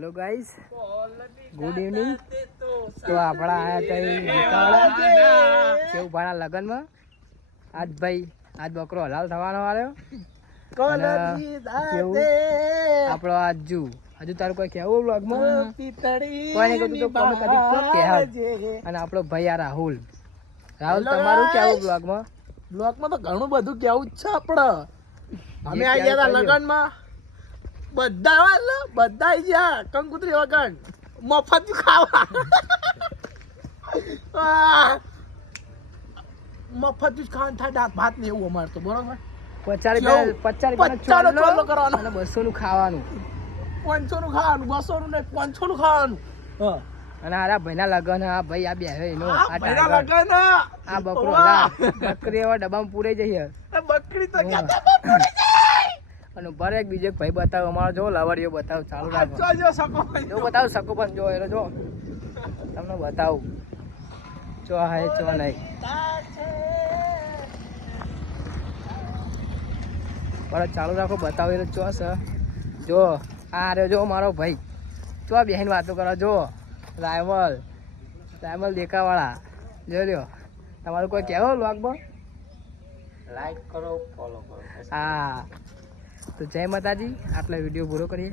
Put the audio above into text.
Hello guys, good evening. તો આપણા આયા તઈ શેવભાના લગનમાં આજ બકરો હલાલ થવાનો આવ્યો. આપણો હજુ તારું કોઈ કેવું બ્લોગમાં કોઈ નહીં કહેતું તો અને આપણો ભાઈ આ રાહુલ તમારું કેવું બ્લોગમાં તો ઘણું બધું કેવું જ છે. આપણે અમે આવી ગયા હતા લગનમાં, બધા આવી ગયા કંકુતરી વગર મફત ખાવા. મફત જ ખાવાનું થાય, દાંત ભાત ને એવું અમારે તો બરોબર. 50 નો કરવાનો અને 200 નું ખાવાનું, 500 નું ખાવાનું, 200 નું નહીં 500 નું ખાવાનું. અને આ ભાઈના લગન, આ ભાઈ આ બે એનો લગન આ બકરો બકરી એવા ડબ્બામાં પૂરાઈ જઈએ. બકરી તો અને ઉપર એક બીજો ભાઈ બતાવો અમારો, જો લવડીઓ બતાવો ચાલુ રાખો. જો બતાવો શકો પણ જો એનો જો તમને બતાવું જો હે ચો નહીં બરાબર ચાલુ રાખો. બતાવો એટલે ચો છે. જો આ રહ્યો જો મારો ભાઈ, ચો બેહીન વાતો કરો. જો રાયમલ દેખાવાળા જો લ્યો. તમારું કોઈ કહેવો વ્લોગમાં લાઈક કરો, ફોલો કરો. હા તો જય માતાજી. આટલો વિડીયો પૂરો કરીએ.